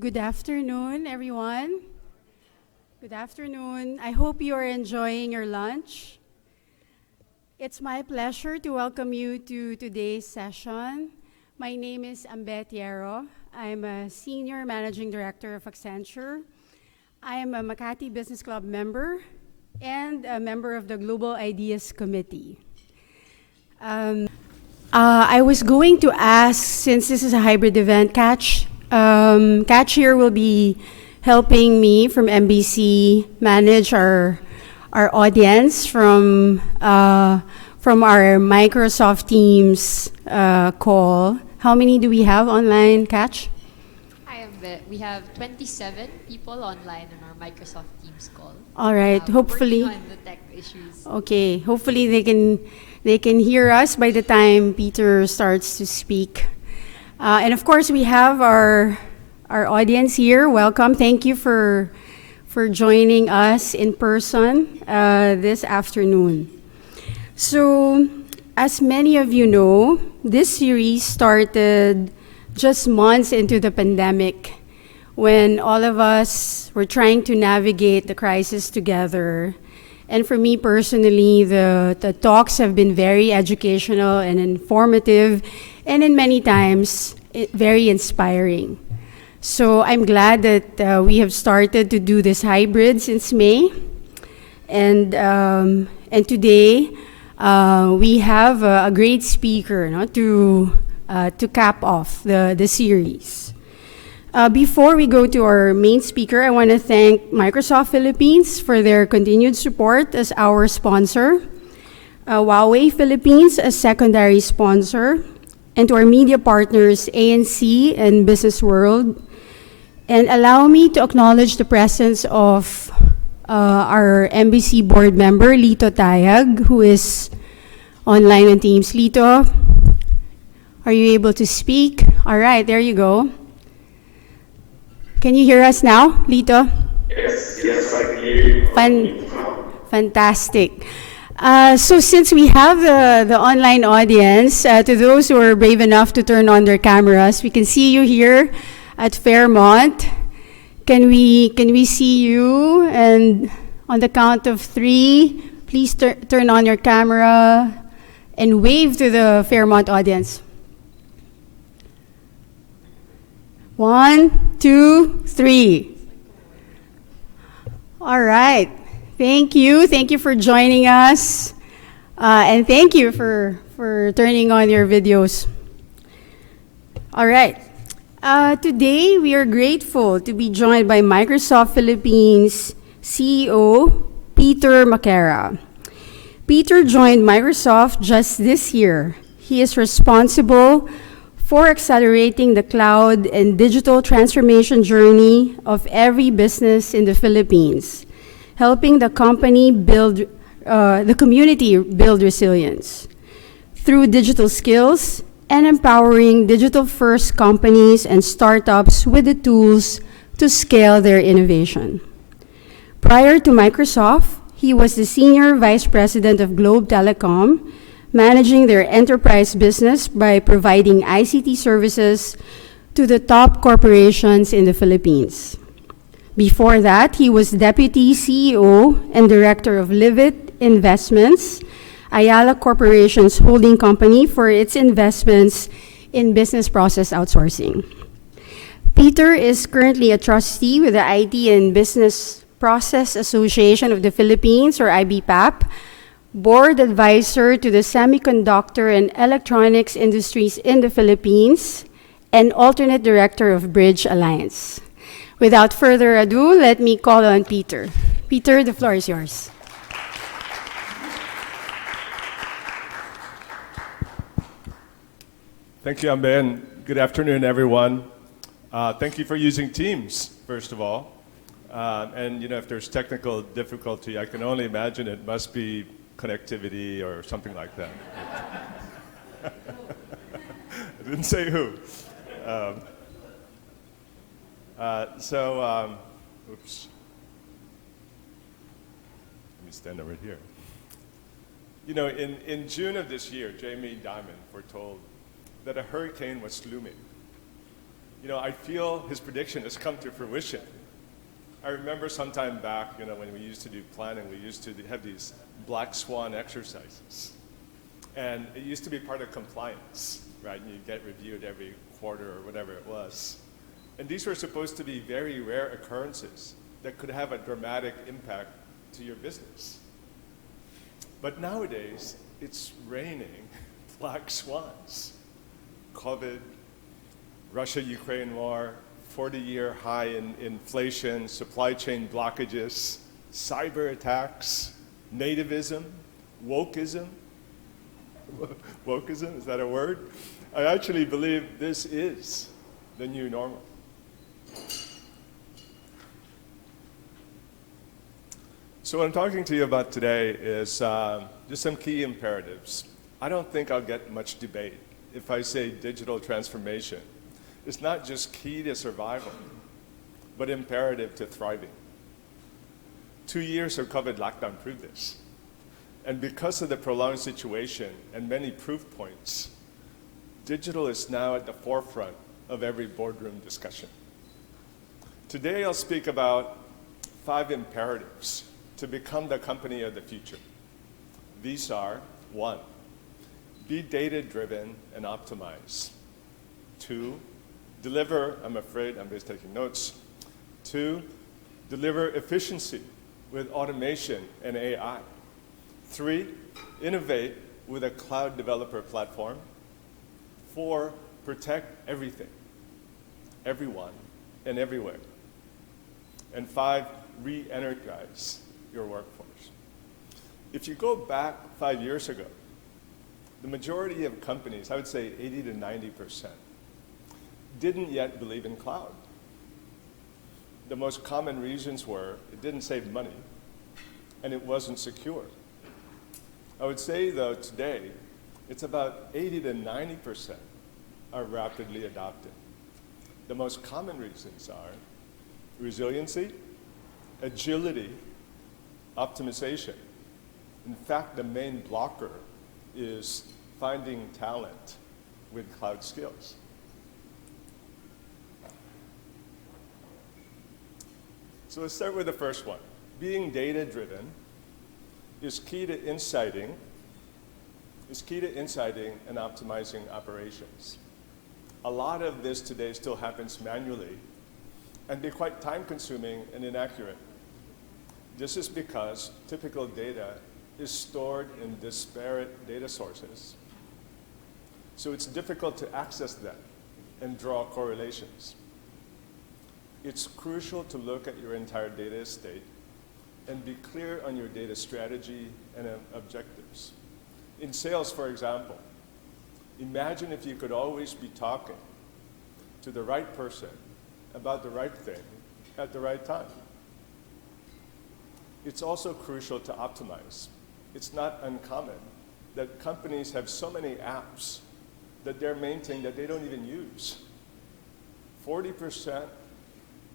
Good afternoon, everyone. Good afternoon. I hope you are enjoying your lunch. It's my pleasure to welcome you to today's session. My name is Ambet Yero. I'm a Senior Managing Director of Accenture. I am a Makati Business Club member and a member of the Global Ideas Committee. I was going to ask, since this is a hybrid event, Catch here will be helping me from MBC manage our audience from our Microsoft Teams call. How many do we have online, Catch? We have 27 people online on our Microsoft Teams call. All right, hopefully. Working on the tech issues. Okay, hopefully they can hear us by the time Peter starts to speak. And of course, we have our audience here. Welcome. Thank you for joining us in person this afternoon. So, as many of you know, this series started just months into the pandemic when all of us were trying to navigate the crisis together. And for me personally, the talks have been very educational and informative, and in many times, very inspiring. So I'm glad that we have started to do this hybrid since May. And today, we have a great speaker to cap off the series. Before we go to our main speaker, I want to thank Microsoft Philippines for their continued support as our sponsor, Huawei Philippines as secondary sponsor, and to our media partners, ANC and BusinessWorld. And allow me to acknowledge the presence of our MBC board member, Lito Tayag, who is online on Teams. Lito, are you able to speak? All right, there you go. Can you hear us now, Lito? Yes, I can hear you. Fantastic. So since we have the online audience, to those who are brave enough to turn on their cameras, we can see you here at Fairmont. Can we see you? And on the count of 3, please turn on your camera and wave to the Fairmont audience. 1, 2, 3. All right. Thank you. Thank you for joining us. And thank you for turning on your videos. All right. Today, we are grateful to be joined by Microsoft Philippines CEO, Peter Maquera. Peter joined Microsoft just this year. He is responsible for accelerating the cloud and digital transformation journey of every business in the Philippines, helping the community build resilience through digital skills and empowering digital-first companies and startups with the tools to scale their innovation. Prior to Microsoft, he was the Senior Vice President of Globe Telecom, managing their enterprise business by providing ICT services to the top corporations in the Philippines. Before that, he was Deputy CEO and Director of Livit Investments, Ayala Corporation's holding company for its investments in business process outsourcing. Peter is currently a trustee with the IT and Business Process Association of the Philippines, or IBPAP, board advisor to the semiconductor and electronics industries in the Philippines, and alternate director of Bridge Alliance. Without further ado, let me call on Peter. Peter, the floor is yours. Thank you, Ambe, and good afternoon, everyone. Thank you for using Teams, first of all. And if there's technical difficulty, I can only imagine it must be connectivity or something like that. I didn't say who. Oops. Let me stand over here. In June of this year, Jamie Dimon foretold that a hurricane was looming. You know, I feel his prediction has come to fruition. I remember some time back, you know, when we used to do planning, we used to have these black swan exercises. And it used to be part of compliance, right? And you get reviewed every quarter or whatever it was. And these were supposed to be very rare occurrences that could have a dramatic impact to your business. But nowadays, it's raining black swans. COVID, Russia-Ukraine war, 40-year high in inflation, supply chain blockages, cyber attacks, nativism, wokeism. Wokeism, is that a word? I actually believe this is the new normal. So what I'm talking to you about today is just some key imperatives. I don't think I'll get much debate if I say digital transformation is not just key to survival, but imperative to thriving. 2 years of COVID lockdown proved this. And because of the prolonged situation and many proof points, digital is now at the forefront of every boardroom discussion. Today I'll speak about 5 imperatives to become the company of the future. These are: 1, be data-driven and optimize. 2, deliver, I'm afraid I'm just taking notes. 2, deliver efficiency with automation and AI. 3, innovate with a cloud developer platform. 4, protect everything, everyone, and everywhere. And 5, re-energize your workforce. If you go back 5 years ago, the majority of companies, I would say 80 to 90%, didn't yet believe in cloud. The most common reasons were it didn't save money and it wasn't secure. I would say, though, today, it's about 80 to 90% are rapidly adopted. The most common reasons are resiliency, agility, optimization. In fact, the main blocker is finding talent with cloud skills. So let's start with the first one. Being data-driven is key to inciting and optimizing operations. A lot of this today still happens manually and be quite time-consuming and inaccurate. This is because typical data is stored in disparate data sources. So it's difficult to access them and draw correlations. It's crucial to look at your entire data estate and be clear on your data strategy and objectives. In sales, for example, imagine if you could always be talking to the right person about the right thing at the right time. It's also crucial to optimize. It's not uncommon that companies have so many apps that they're maintaining that they don't even use. 40%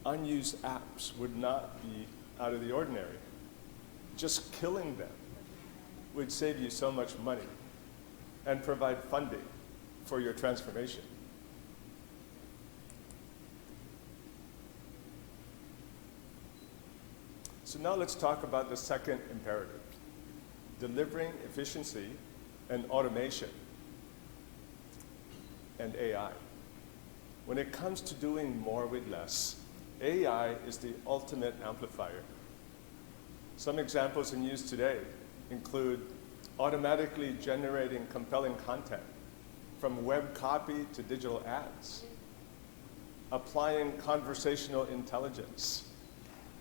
unused apps would not be out of the ordinary. Just killing them would save you so much money and provide funding for your transformation. So now let's talk about the second imperative, delivering efficiency and automation and AI. When it comes to doing more with less, AI is the ultimate amplifier. Some examples in use today include automatically generating compelling content, from web copy to digital ads, applying conversational intelligence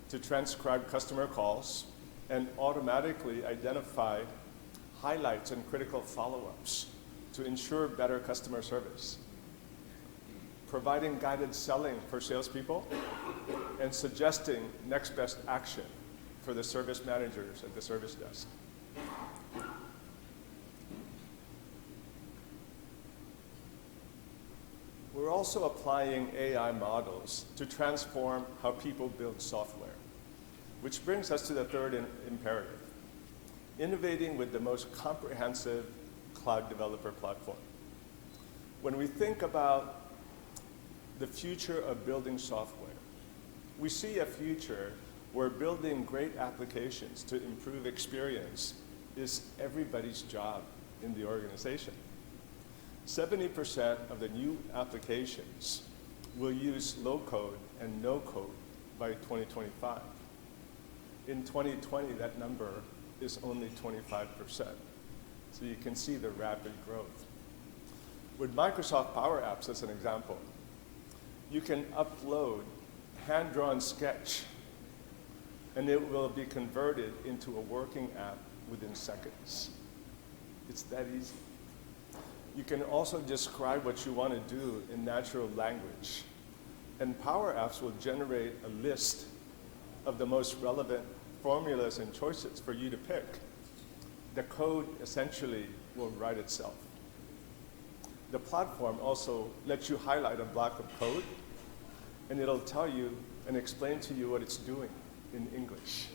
to transcribe customer calls and automatically identify highlights and critical follow-ups to ensure better customer service, providing guided selling for salespeople, and suggesting next best action for the service managers at the service desk. We're also applying AI models to transform how people build software, which brings us to the third imperative, innovating with the most comprehensive cloud developer platform. When we think about the future of building software. We see a future where building great applications to improve experience is everybody's job in the organization. 70% of the new applications will use low code and no code by 2025. In 2020, that number is only 25%. So you can see the rapid growth. With Microsoft Powerapps as an example, you can upload hand-drawn sketch and it will be converted into a working app within seconds. It's that easy. You can also describe what you want to do in natural language. And Powerapps will generate a list of the most relevant formulas and choices for you to pick. The code essentially will write itself. The platform also lets you highlight a block of code, and it'll tell you and explain to you what it's doing in English.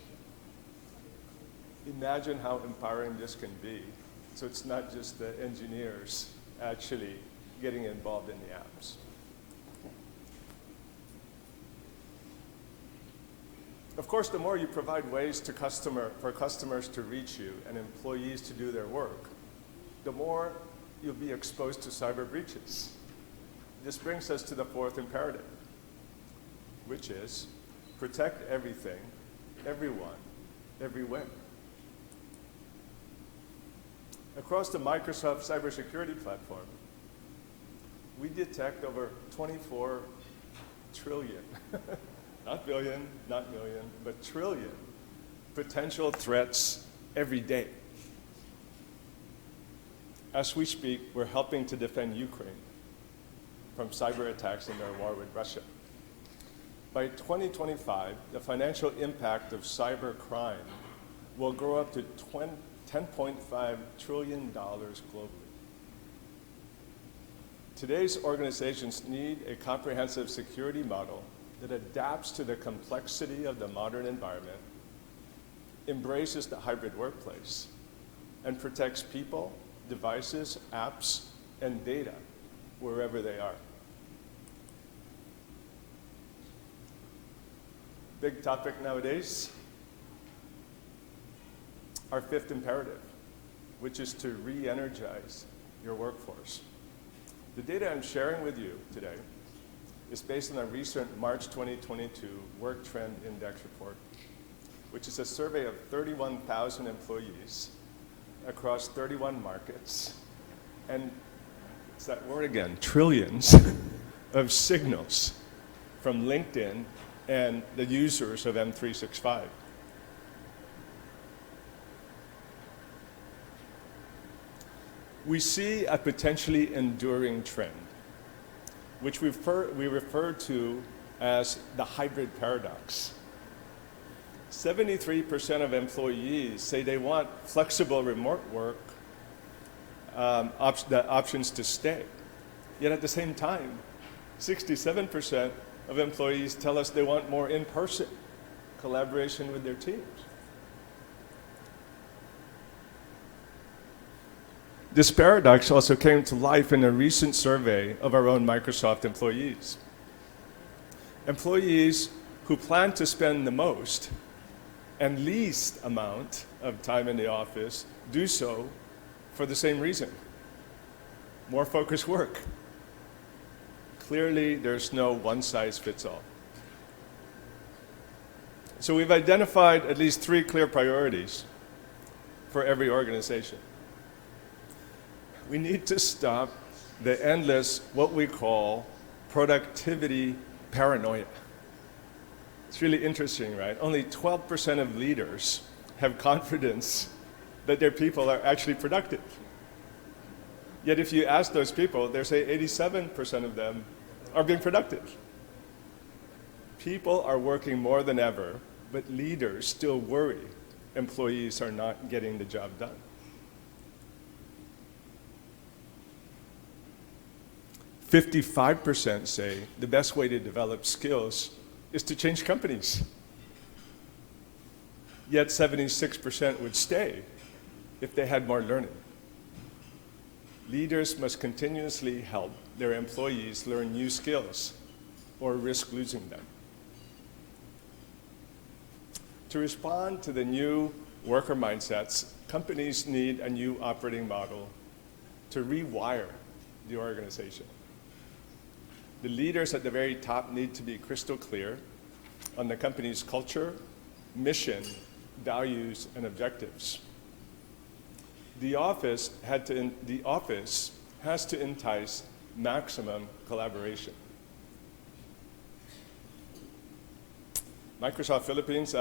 Imagine how empowering this can be. So it's not just the engineers actually getting involved in the apps. Of course, the more you provide ways for customers to reach you and employees to do their work, the more you'll be exposed to cyber breaches. This brings us to the fourth imperative, which is protect everything, everyone, everywhere. Across the Microsoft cybersecurity platform, we detect over 24 trillion, not billion, not million, but trillion potential threats every day. As we speak, we're helping to defend Ukraine from cyber attacks in their war with Russia. By 2025, the financial impact of cyber crime will grow up to $10.5 trillion globally. Today's organizations need a comprehensive security model that adapts to the complexity of the modern environment, embraces the hybrid workplace, and protects people, devices, apps, and data wherever they are. Big topic nowadays, our fifth imperative, which is to re-energize your workforce. The data I'm sharing with you today is based on a recent March 2022 Work Trend Index report, which is a survey of 31,000 employees across 31 markets. And it's that word again, trillions of signals from LinkedIn and the users of M365. We see a potentially enduring trend, which we refer to as the hybrid paradox. 73% of employees say they want flexible remote work, the options to stay. Yet at the same time, 67% of employees tell us they want more in-person collaboration with their teams. This paradox also came to life in a recent survey of our own Microsoft employees. Employees who plan to spend the most and least amount of time in the office do so for the same reason: more focused work. Clearly, there's no one-size-fits-all. So we've identified at least 3 clear priorities for every organization. We need to stop the endless, what we call, productivity paranoia. It's really interesting, right? Only 12% of leaders have confidence that their people are actually productive. Yet if you ask those people, they say 87% of them are being productive. People are working more than ever, but leaders still worry employees are not getting the job done. 55% say the best way to develop skills is to change companies. Yet 76% would stay if they had more learning. Leaders must continuously help their employees learn new skills or risk losing them. To respond to the new worker mindsets, companies need a new operating model to rewire the organization. The leaders at the very top need to be crystal clear on the company's culture, mission, values, and objectives. The office has to entice maximum collaboration. Microsoft Philippines,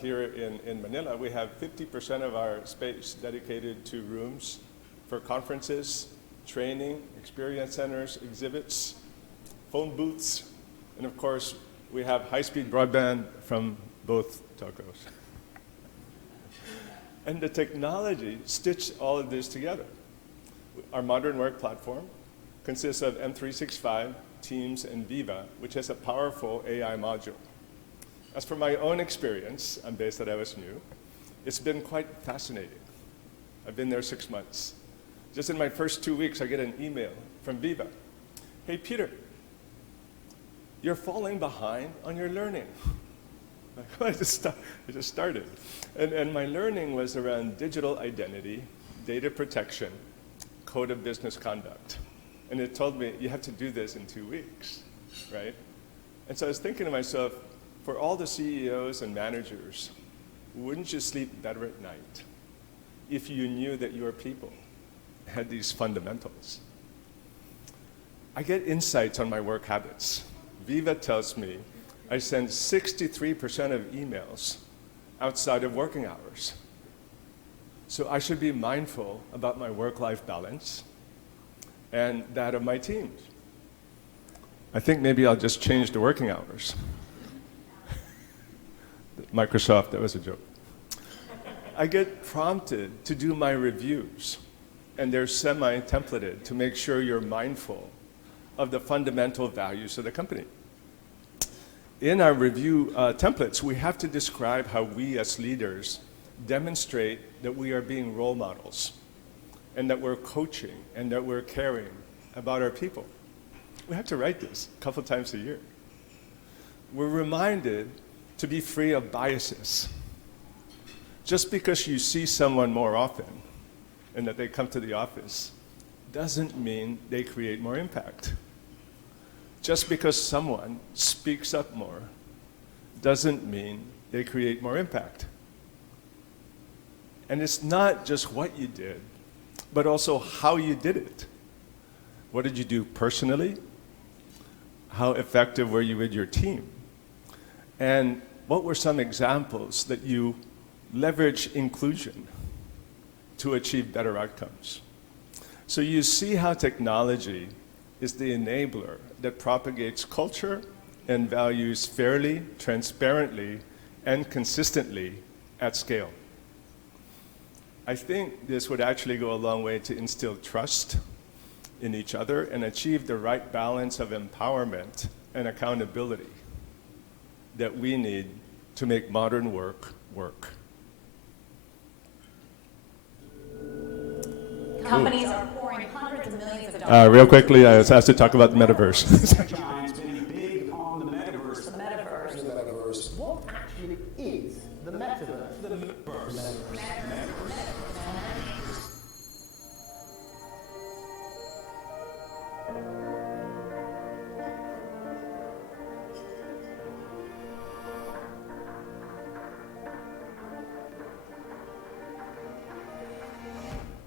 here in Manila, we have 50% of our space dedicated to rooms for conferences, training, experience centers, exhibits, phone booths, and of course, we have high-speed broadband from both telcos. And the technology stitched all of this together. Our modern work platform consists of M365, Teams, and Viva, which has a powerful AI module. As for my own experience, I'm based at OSNU, it's been quite fascinating. I've been there 6 months. Just in my first 2 weeks, I get an email from Viva. Hey, Peter, you're falling behind on your learning. I just started. And my learning was around digital identity, data protection, code of business conduct. And it told me, you have to do this in 2 weeks, right? And so I was thinking to myself, for all the CEOs and managers, wouldn't you sleep better at night if you knew that your people had these fundamentals? I get insights on my work habits. Viva tells me I send 63% of emails outside of working hours. So I should be mindful about my work-life balance and that of my teams. I think maybe I'll just change the working hours. Microsoft, that was a joke. I get prompted to do my reviews, and they're semi-templated to make sure you're mindful of the fundamental values of the company. In our review templates, we have to describe how we as leaders demonstrate that we are being role models and that we're coaching and that we're caring about our people. We have to write this a couple times a year. We're reminded to be free of biases. Just because you see someone more often and that they come to the office doesn't mean they create more impact. Just because someone speaks up more doesn't mean they create more impact. And it's not just what you did, but also how you did it. What did you do personally? How effective were you with your team? And what were some examples that you leverage inclusion to achieve better outcomes? So you see how technology is the enabler that propagates culture and values fairly, transparently, and consistently at scale. I think this would actually go a long way to instill trust in each other and achieve the right balance of empowerment and accountability that we need to make modern work work. Companies are pouring hundreds of millions of dollars. Real quickly, I was asked to talk about the metaverse. Giants been big on the metaverse. The metaverse. The metaverse. What actually is the metaverse? The metaverse.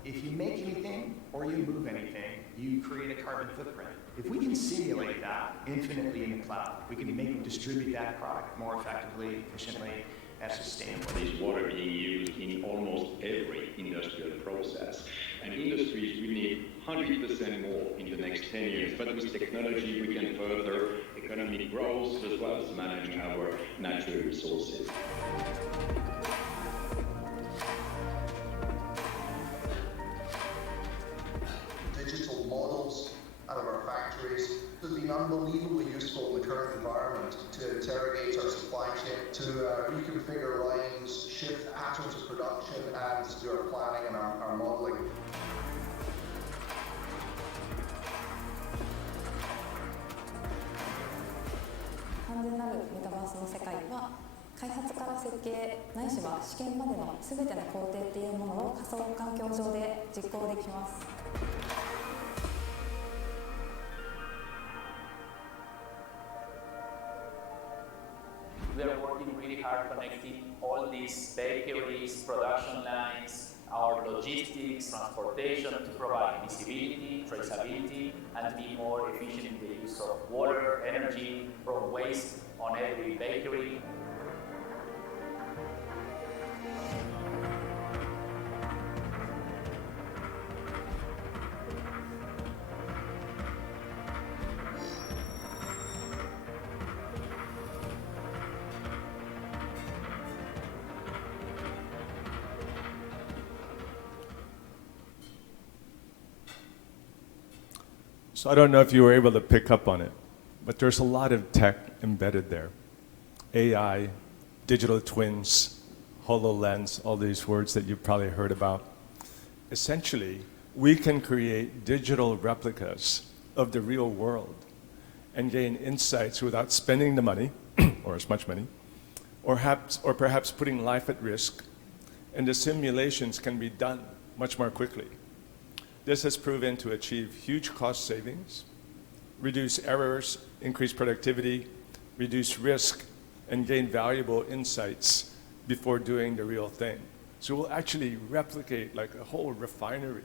If you make anything or you move anything, you create a carbon footprint. If we can simulate that infinitely in the cloud, we can distribute that product more effectively, efficiently, and sustainably. Is water being used in almost every industrial process. And industries will need 100% more in the next 10 years. But with technology, we can further economic growth as well as managing our natural resources. Digital models out of our factories has been unbelievably useful in the current environment to interrogate our supply chain, to reconfigure lines, shift patterns of production, and to do our planning and our modeling. 完全なるメタバースの世界は開発から設計ないしは試験までの全ての工程っていうものを仮想環境上で実行できます。We are working really hard connecting all these bakeries, production lines, our logistics, transportation to provide visibility, traceability, and be more efficient in the use of water, energy, from waste on every bakery. So I don't know if you were able to pick up on it, but there's a lot of tech embedded there. AI, digital twins, HoloLens, all these words that you've probably heard about. Essentially, we can create digital replicas of the real world and gain insights without spending the money, or as much money, or perhaps putting life at risk, and the simulations can be done much more quickly. This has proven to achieve huge cost savings, reduce errors, increase productivity, reduce risk, and gain valuable insights before doing the real thing. So we'll actually replicate like a whole refinery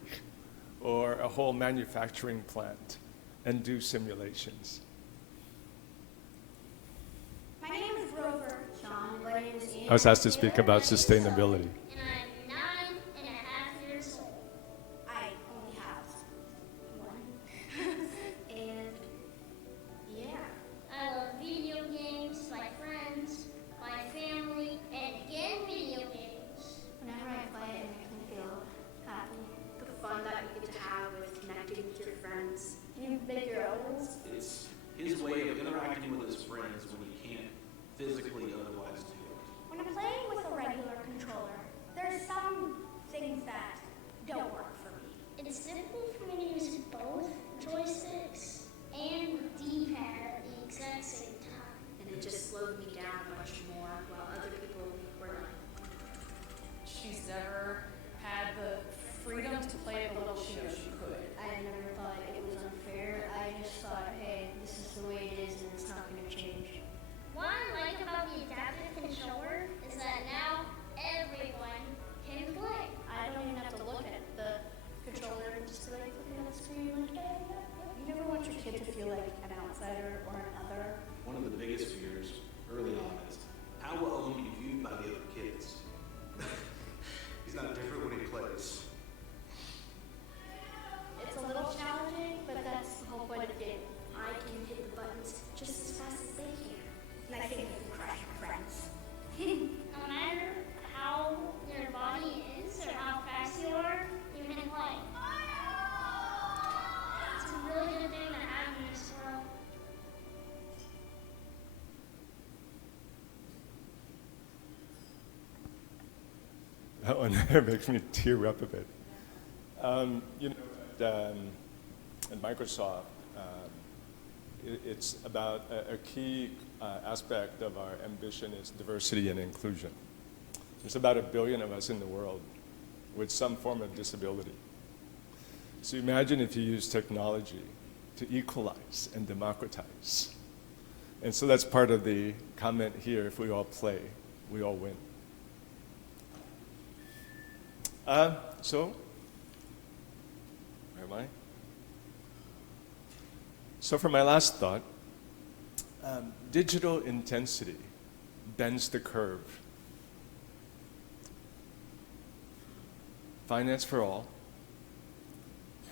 or a whole manufacturing plant and do simulations. My name is Rover Sean. My name is Ian. I was asked to speak about sustainability. And I'm 9.5 years old. I only have one. And yeah, I love video games, my friends, my family, and again video games. Whenever I play, it makes me feel happy. The fun that you get to have with connecting with your friends. You make your own. It's his way of interacting with his friends when he can't physically otherwise do it. When I'm playing with a regular controller, there's some things that don't work for me. It's difficult for me to use both joysticks and the D-pad at the exact same time. And it just slowed me down much more while other people were like... She's never had the freedom to play it the little she knows she could. I never thought it was unfair. I just thought, hey, this is the way it is and it's not going to change. What I like about the adaptive controller is that now everyone can play. I don't even have to look at the controller and just be like looking at the screen like, yeah, yeah, yeah. You never want your kid to feel like an outsider or an other. One of the biggest fears early on is how will Owen be viewed by the other kids? He's not different when he plays. It's a little challenging, but that's the whole point of the game. I can hit the buttons just as fast as they can. And I think I can crush my friends. No matter how your body is or how fast you are, you can play. It's a really good thing to have in this world. That one there makes me tear up a bit. You know, at Microsoft, it's about a key aspect of our ambition is diversity and inclusion. There's about 1 billion of us in the world with some form of disability. So imagine if you use technology to equalize and democratize. And so that's part of the comment here, if we all play, we all win. So, where am I? So for my last thought, digital intensity bends the curve. Finance for all,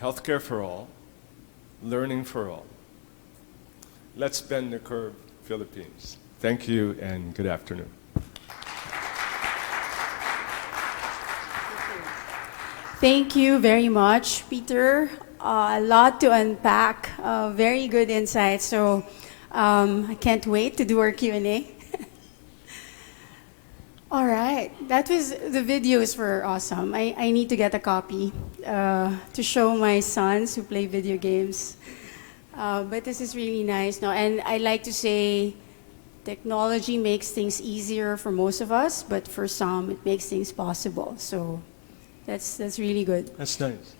healthcare for all, learning for all. Let's bend the curve, Philippines. Thank you and good afternoon. Thank you very much, Peter. A lot to unpack. Very good insights. So I can't wait to do our Q&A. All right, the videos were awesome. I need to get a copy to show my sons who play video games. But this is really nice. No, and I like to say Technology makes things easier for most of us, but for some, it makes things possible. So that's really good. That's nice.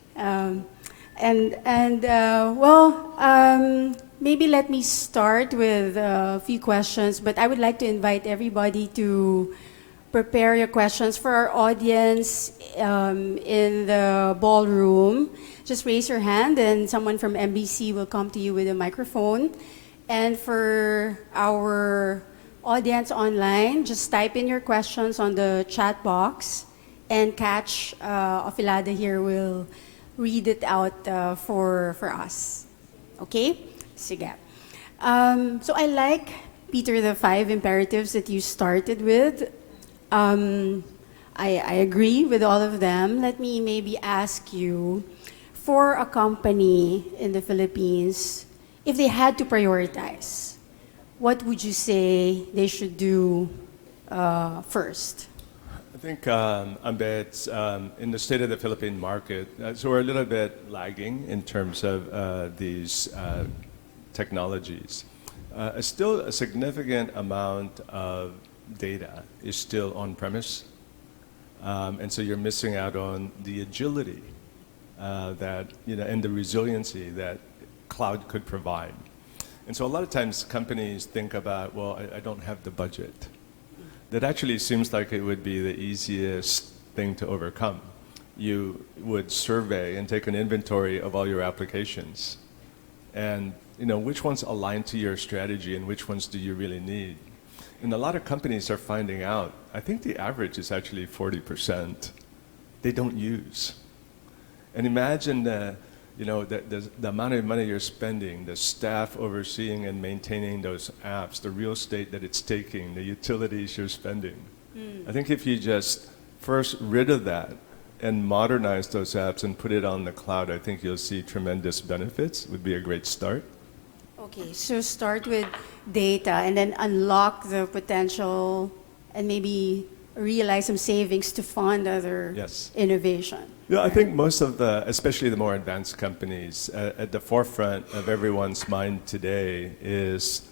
Maybe let me start with a few questions, but I would like to invite everybody to prepare your questions for our audience in the ballroom. Just raise your hand and someone from MBC will come to you with a microphone. And for our audience online, just type in your questions on the chat box and Catch Afilada here will read it out for us. Okay? Sige. So I like, Peter, the 5 imperatives that you started with. I agree with all of them. Let me maybe ask you, for a company in the Philippines, if they had to prioritize, what would you say they should do first? I think Ambed's in the state of the Philippine market, so we're a little bit lagging in terms of these technologies. Still a significant amount of data is still on-premise, and so you're missing out on the agility that, and the resiliency that cloud could provide. And so a lot of times companies think about, well, I don't have the budget. That actually seems like it would be the easiest thing to overcome. You would survey and take an inventory of all your applications and which ones align to your strategy and which ones do you really need. And a lot of companies are finding out, I think the average is actually 40% they don't use. And imagine the amount of money you're spending, the staff overseeing and maintaining those apps, the real estate that it's taking, the utilities you're spending. I think if you just first rid of that and modernize those apps and put it on the cloud, I think you'll see tremendous benefits. Would be a great start. Okay, so start with data and then unlock the potential and maybe realize some savings to fund other innovation. Yeah, I think most of especially the more advanced companies, at the forefront of everyone's mind today is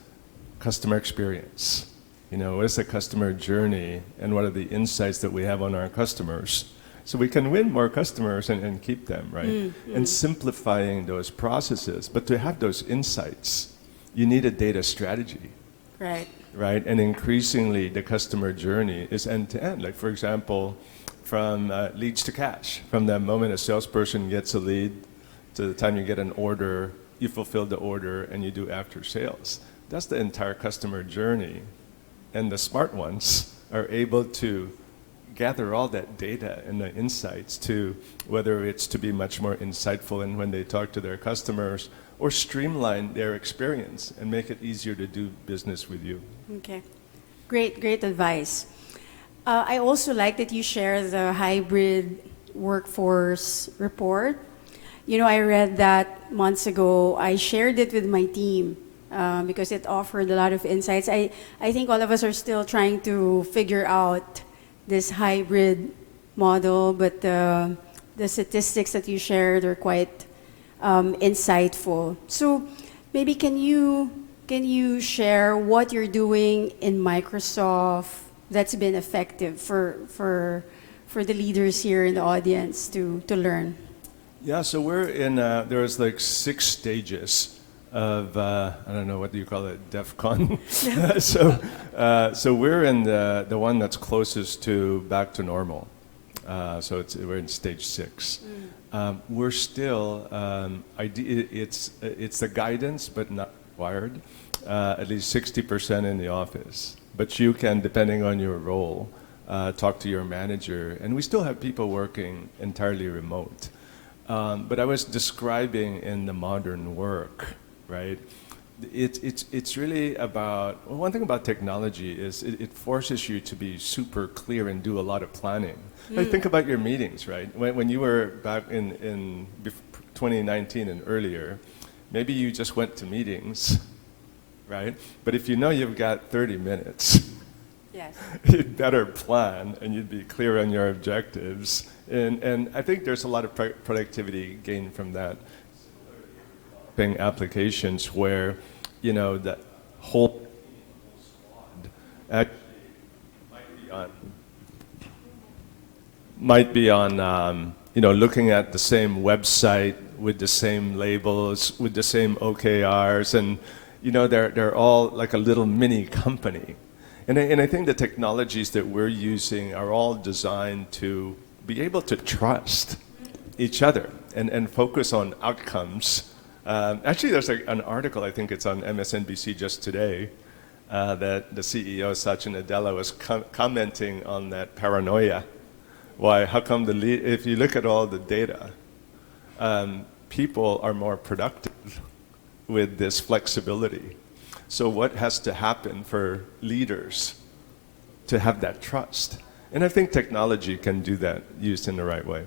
customer experience. What is the customer journey and what are the insights that we have on our customers? So we can win more customers and keep them, right? And simplifying those processes. But to have those insights, you need a data strategy. Right? And increasingly, the customer journey is end-to-end. Like, for example, from leads to cash. From the moment a salesperson gets a lead to the time you get an order, you fulfill the order, and you do after sales. That's the entire customer journey. And the smart ones are able to gather all that data and the insights to whether it's to be much more insightful in when they talk to their customers or streamline their experience and make it easier to do business with you. Okay, great advice. I also like that you share the hybrid workforce report. I read that months ago. I shared it with my team because it offered a lot of insights. I think all of us are still trying to figure out this hybrid model, but the statistics that you shared are quite insightful. So maybe can you share what you're doing in Microsoft that's been effective for the leaders here in the audience to learn? Yeah, so we're in, there's like 6 stages of, I don't know, what do you call it, DEF CON? So we're in the one that's closest to back to normal. So we're in stage 6. We're still, it's the guidance, but not required, at least 60% in the office. But you can, depending on your role, talk to your manager. And we still have people working entirely remote. But I was describing in the modern work, right? It's really about, well, one thing about technology is it forces you to be super clear and do a lot of planning. Like think about your meetings, right? When you were back in 2019 and earlier, maybe you just went to meetings, right? But if you know you've got 30 minutes, you'd better plan and you'd be clear on your objectives. And I think there's a lot of productivity gained from that. Applications where, the whole Actually, might be on looking at the same website with the same labels, with the same OKRs, and they're all like a little mini company. And I think the technologies that we're using are all designed to be able to trust each other and focus on outcomes. Actually, there's an article, I think it's on MSNBC just today, that the CEO, Satya Nadella, was commenting on that paranoia. Why? How come if you look at all the data, people are more productive with this flexibility. So what has to happen for leaders to have that trust? And I think technology can do that, used in the right way.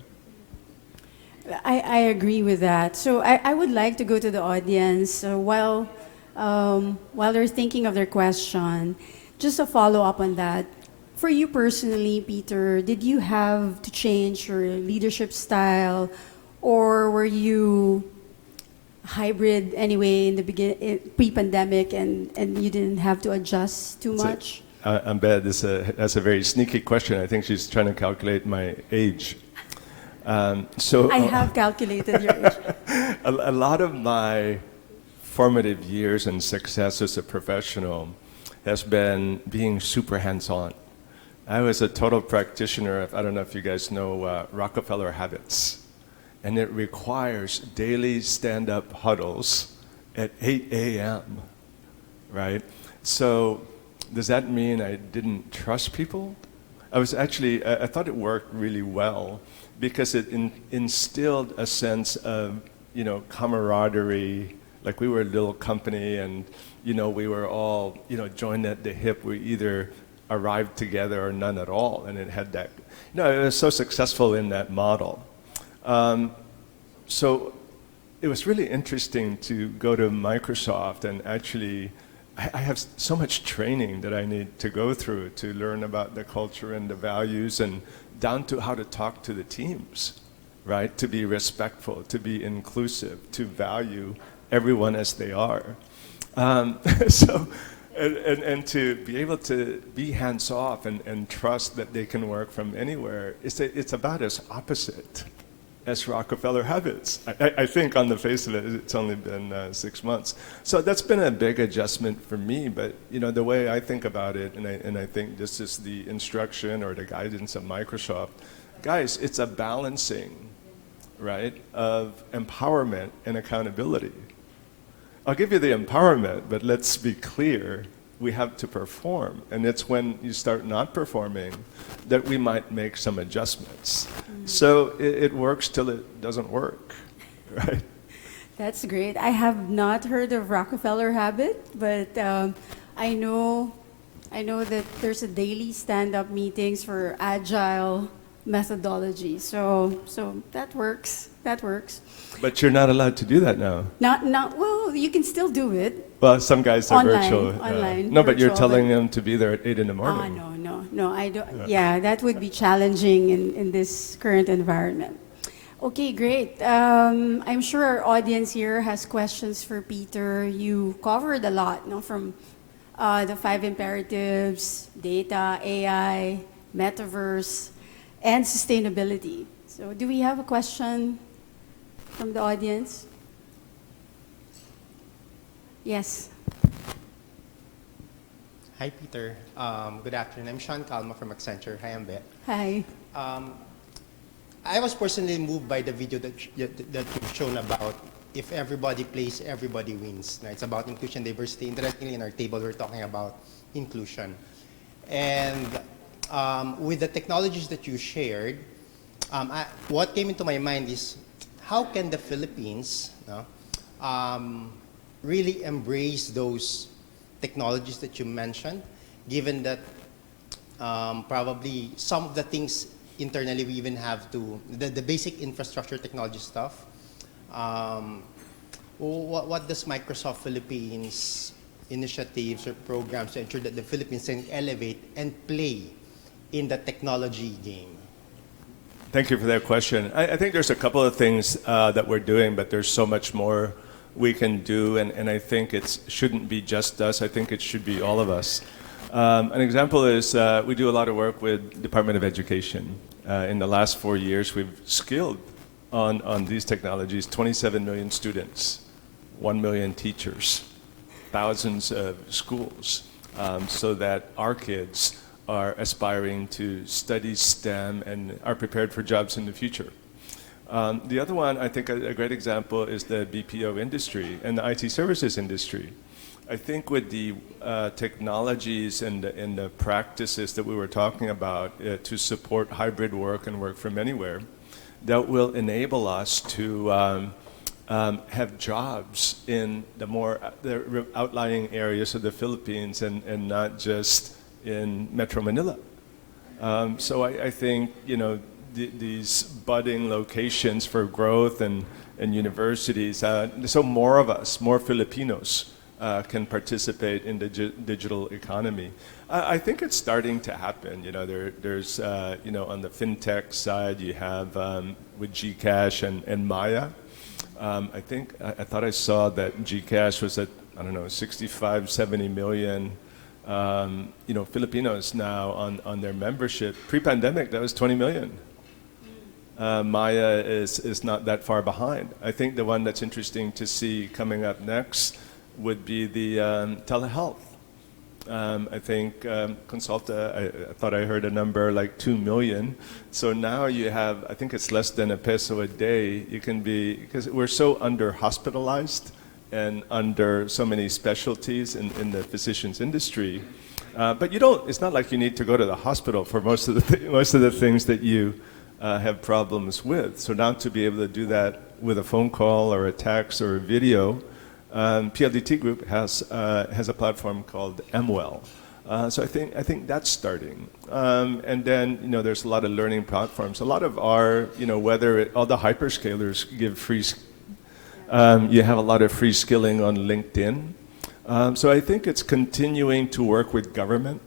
I agree with that. So I would like to go to the audience while they're thinking of their question, just a follow-up on that. For you personally, Peter, did you have to change your leadership style, or were you hybrid anyway in the pre-pandemic, and you didn't have to adjust too much? I'm bad. That's a very sneaky question. I think she's trying to calculate my age. I have calculated your age. A lot of my formative years and success as a professional has been being super hands-on. I was a total practitioner of, I don't know if you guys know Rockefeller habits. And it requires daily stand-up huddles at 8 a.m., right? So does that mean I didn't trust people? I thought it worked really well because it instilled a sense of, camaraderie, like we were a little company and, we were all, joined at the hip. We either arrived together or none at all. And it had that, it was so successful in that model. So it was really interesting to go to Microsoft and actually, I have so much training that I need to go through to learn about the culture and the values and down to how to talk to the teams, right? To be respectful, to be inclusive, to value everyone as they are. And to be able to be hands-off and trust that they can work from anywhere, it's about as opposite as Rockefeller habits. I think on the face of it, it's only been 6 months. So that's been a big adjustment for me, but the way I think about it, and I think this is the instruction or the guidance of Microsoft, guys, it's a balancing, right, of empowerment and accountability. I'll give you the empowerment, but let's be clear, we have to perform. And it's when you start not performing that we might make some adjustments. So it works till it doesn't work, right? That's great. I have not heard of Rockefeller habit, but I know that there's a daily stand-up meetings for agile methodology. So that works. That works. But you're not allowed to do that now. Well, you can still do it. Well, some guys are online, virtual. Online. No, but you're telling them to be there at 8 in the morning. No, I don't. Yeah, that would be challenging in this current environment. Okay, great. I'm sure our audience here has questions for Peter. You covered a lot, from the 5 imperatives, data, AI, Metaverse, and sustainability. So do we have a question from the audience? Yes. Hi, Peter. Good afternoon. I'm Sean Calma from Accenture. Hi, Ambe. Hi. I was personally moved by the video that you've shown about if everybody plays, everybody wins. It's about inclusion, diversity. Interestingly, in our table, we're talking about inclusion. And with the technologies that you shared, what came into my mind is how can the Philippines really embrace those technologies that you mentioned, given that probably some of the things internally we even have to, the basic infrastructure technology stuff. What does Microsoft Philippines initiatives or programs to ensure that the Philippines can elevate and play in the technology game? Thank you for that question. I think there's a couple of things that we're doing, but there's so much more we can do, and I think it shouldn't be just us. I think it should be all of us. An example is we do a lot of work with Department of Education. In the last 4 years, we've skilled on these technologies 27 million students, 1 million teachers, thousands of schools, so that our kids are aspiring to study STEM and are prepared for jobs in the future. The other one, I think a great example is the BPO industry and the IT services industry. I think with the technologies and the practices that we were talking about to support hybrid work and work from anywhere, that will enable us to have jobs in the outlying areas of the Philippines and not just in Metro Manila. So I think, you know, these budding locations for growth and universities, so more of us, more Filipinos, can participate in the digital economy. I think it's starting to happen. You know, there's you know, on the fintech side, you have with GCash and Maya. I thought I saw that GCash was at, I don't know, 65, 70 million. You know, Filipinos now on their membership. Pre-pandemic, that was 20 million. Maya is not that far behind. I think the one that's interesting to see coming up next would be the telehealth. I think Consulta, I thought I heard a number like 2 million. So now you have, I think it's less than a peso a day. You can be, because we're so under-hospitalized and under so many specialties in the physician's industry. But you don't, it's not like you need to go to the hospital for most of the things that you have problems with. So now to be able to do that with a phone call or a text or a video, PLDT Group has a platform called MWell. So I think that's starting. And then, you know, there's a lot of learning platforms. A lot of our, you know, all the hyperscalers give free, you have a lot of free skilling on LinkedIn. So I think it's continuing to work with government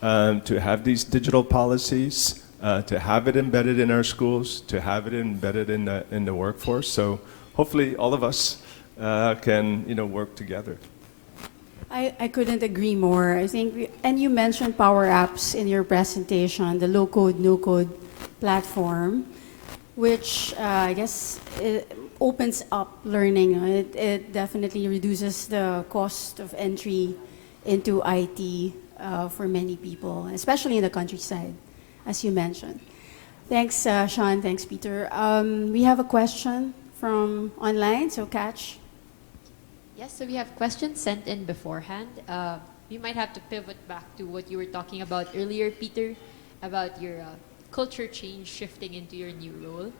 to have these digital policies, to have it embedded in our schools, to have it embedded in the workforce. So hopefully all of us can, you know, work together. I couldn't agree more. I think, and you mentioned Powerapps in your presentation, the low-code, no-code platform, which I guess it opens up learning. It definitely reduces the cost of entry into IT for many people, especially in the countryside, as you mentioned. Thanks, Sean. Thanks, Peter. We have a question from online, so Catch. Yes, so we have questions sent in beforehand. You might have to pivot back to what you were talking about earlier, Peter, about your culture change shifting into your new role.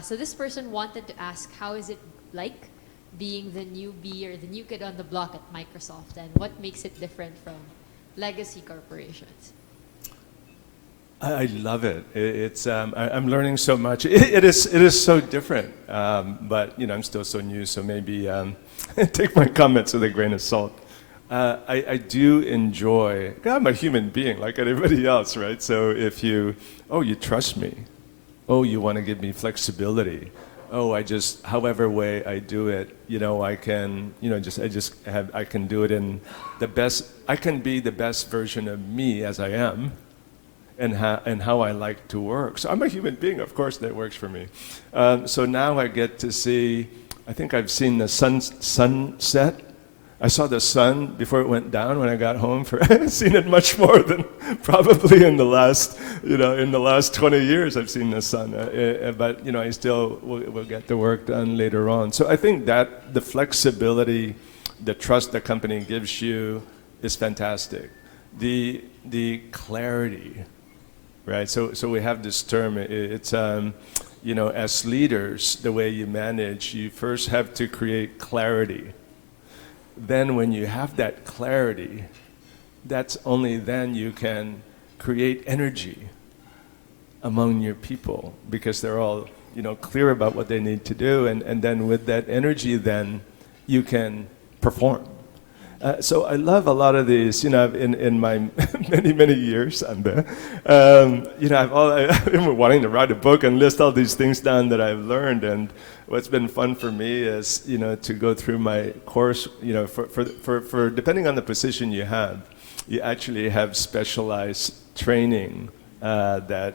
So this person wanted to ask, how is it like being the newbie or the new kid on the block at Microsoft, and what makes it different from legacy corporations? I love it. I'm learning so much. It is so different, but you know, I'm still so new, so maybe take my comments with a grain of salt. I do enjoy. I'm a human being like everybody else, right? So if you trust me, you want to give me flexibility. However way I do it, you know, I can, you know, I can do it in the best. I can be the best version of me as I am. And how I like to work. So I'm a human being, of course, that works for me. So now I get to see, I think I've seen the sunset. I saw the sun before it went down when I got home. I've seen it much more than probably in the last 20 years I've seen the sun. But, you know, I still will get the work done later on. So I think that the flexibility, the trust the company gives you is fantastic. The clarity. Right, so we have this term. It's you know, as leaders, the way you manage, you first have to create clarity. Then, when you have that clarity, that's only then you can create energy among your people, because they're all, you know, clear about what they need to do, and then with that energy, then you can perform. So I love a lot of these, you know, in my many years, you know, I've been wanting to write a book and list all these things down that I've learned. And what's been fun for me is, you know, to go through my course, you know, for depending on the position you have, you actually have specialized training that,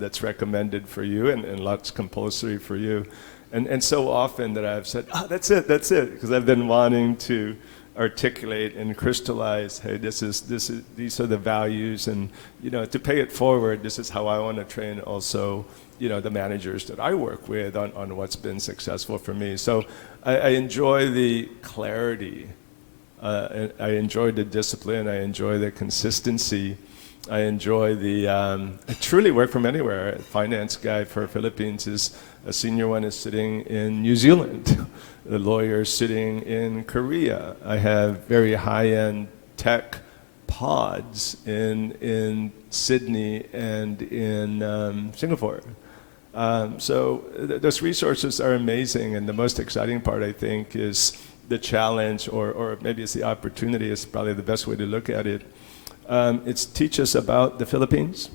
that's recommended for you and lots compulsory for you. And so often that I've said, that's it, because I've been wanting to articulate and crystallize, hey, these are the values, and to pay it forward, this is how I want to train also, the managers that I work with on what's been successful for me. So I enjoy the clarity, I enjoy the discipline, I enjoy the consistency, I enjoy I truly work from anywhere. A finance guy for Philippines is, a senior one is sitting in New Zealand. The lawyer is sitting in Korea. I have very high-end tech pods in Sydney and in Singapore. So those resources are amazing, and the most exciting part, I think, is the challenge, or maybe it's the opportunity, is probably the best way to look at it. It's teach us about the Philippines,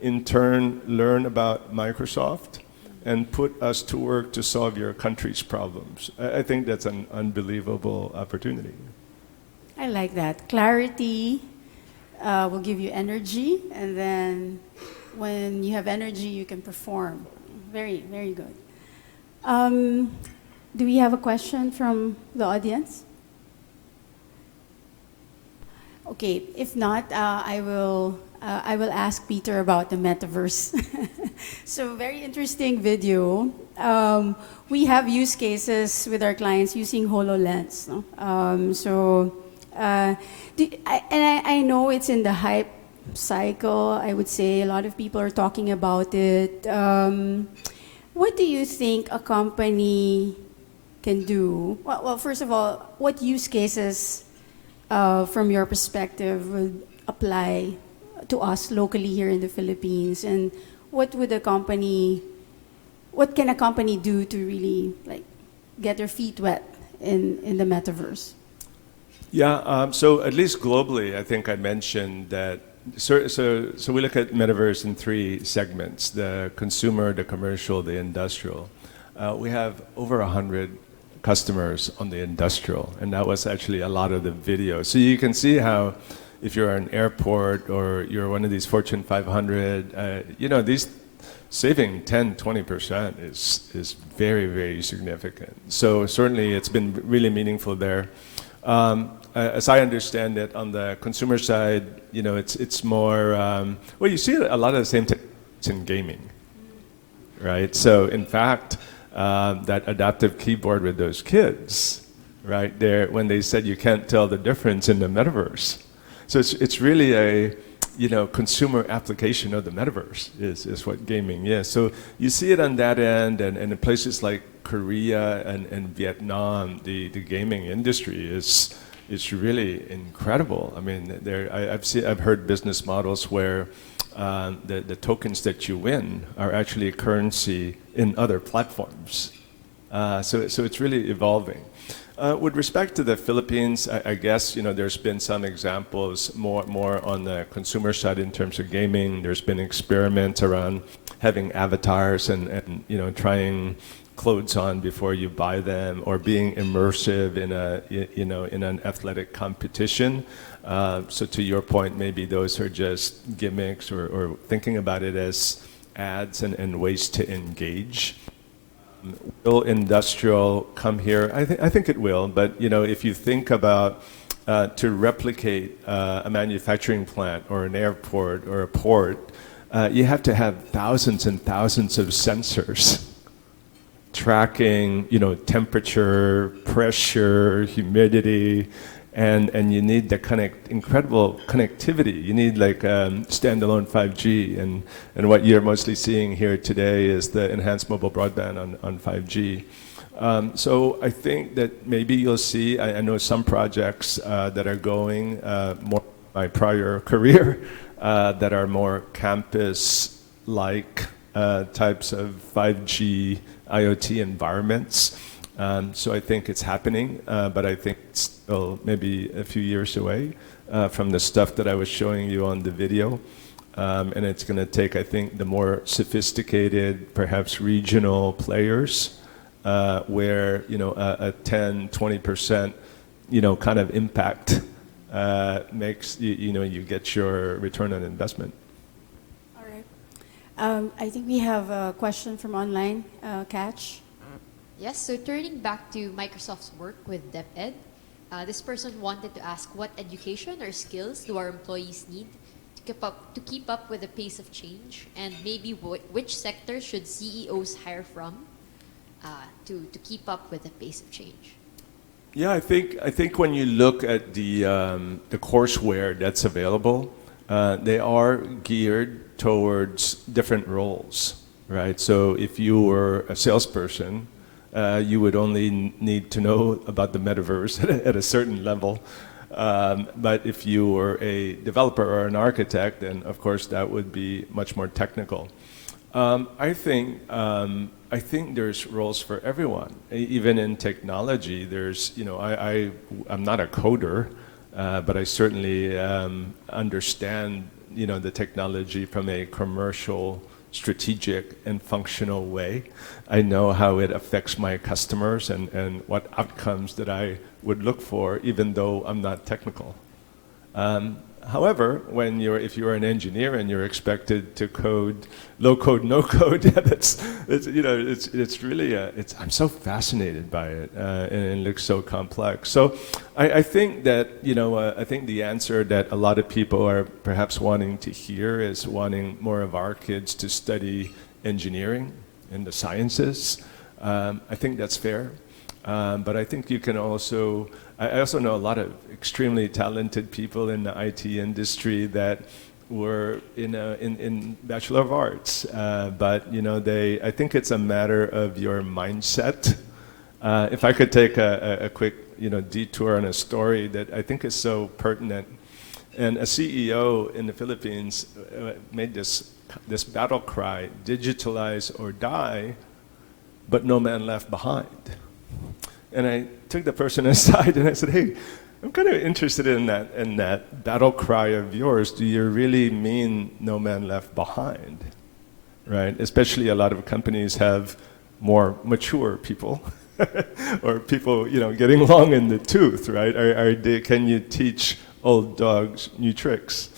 in turn learn about Microsoft, and put us to work to solve your country's problems. I think that's an unbelievable opportunity. I like that. Clarity will give you energy, and then when you have energy, you can perform. Very, very good. Do we have a question from the audience? Okay, if not, I will ask Peter about the Metaverse. So very interesting video. We have use cases with our clients using HoloLens. No? I know it's in the hype cycle, I would say. A lot of people are talking about it. What do you think a company can do? Well, first of all, what use cases from your perspective would apply to us locally here in the Philippines, and what can a company do to really get their feet wet in the Metaverse? Yeah, so at least globally, I think I mentioned that. So we look at Metaverse in 3 segments: the consumer, the commercial, the industrial. We have over 100 customers on the industrial, and that was actually a lot of the video. So you can see how, if you're an airport or you're one of these Fortune 500, these saving 10-20% is very, very significant. So certainly it's been really meaningful there. As I understand it, on the consumer side, it's more, well, you see a lot of the same techniques in gaming, right? So in fact, that adaptive keyboard with those kids, right there, when they said you can't tell the difference in the Metaverse. So it's really a consumer application of the Metaverse is what gaming is. So you see it on that end, and in places like Korea and Vietnam, the gaming industry is really incredible. I mean, I've heard business models where the tokens that you win are actually a currency in other platforms. So it's really evolving. With respect to the Philippines, I guess there's been some examples more on the consumer side in terms of gaming. There's been experiments around having avatars and trying clothes on before you buy them, or being immersive in an athletic competition. So to your point, maybe those are just gimmicks, or thinking about it as ads and ways to engage. Will industrial come here? I think it will, but if you think about to replicate a manufacturing plant or an airport or a port, you have to have thousands and thousands of sensors tracking, temperature, pressure, humidity, and you need the incredible connectivity. You need standalone 5G, and what you're mostly seeing here today is the enhanced mobile broadband on 5G. So I think that maybe you'll see, I know some projects that are going more my prior career that are more campus-like types of 5G IoT environments. So I think it's happening, but I think it's still maybe a few years away from the stuff that I was showing you on the video. And it's going to take, I think, the more sophisticated, perhaps regional players, where a 10-20% kind of impact makes you get your return on investment. All right. I think we have a question from online. Catch. Yes, so turning back to Microsoft's work with DepEd, this person wanted to ask what education or skills do our employees need to keep up with the pace of change, and maybe which sector should CEOs hire from to keep up with the pace of change? Yeah, I think when you look at the courseware that's available, they are geared towards different roles, right? So if you were a salesperson, you would only need to know about the Metaverse at a certain level. But if you were a developer or an architect, then of course that would be much more technical. I think there's roles for everyone. Even in technology, there's, I'm not a coder, but I certainly understand, the technology from a commercial, strategic, and functional way. I know how it affects my customers and what outcomes that I would look for, even though I'm not technical. However, if you're an engineer and you're expected to code, low code, no code, it's really I'm so fascinated by it, and it looks so complex. So I think that I think the answer that a lot of people are perhaps wanting to hear is wanting more of our kids to study engineering and the sciences. I think that's fair, but I think you can also. I also know a lot of extremely talented people in the IT industry that were in Bachelor of Arts, but I think it's a matter of your mindset. If I could take a quick detour on a story that I think is so pertinent, and a CEO in the Philippines made this battle cry: digitalize or die, but no man left behind. And I took the person aside and I said, hey, I'm kind of interested in that battle cry of yours. Do you really mean no man left behind? Right? Especially a lot of companies have more mature people or people, getting long in the tooth, right? Can you teach old dogs new tricks?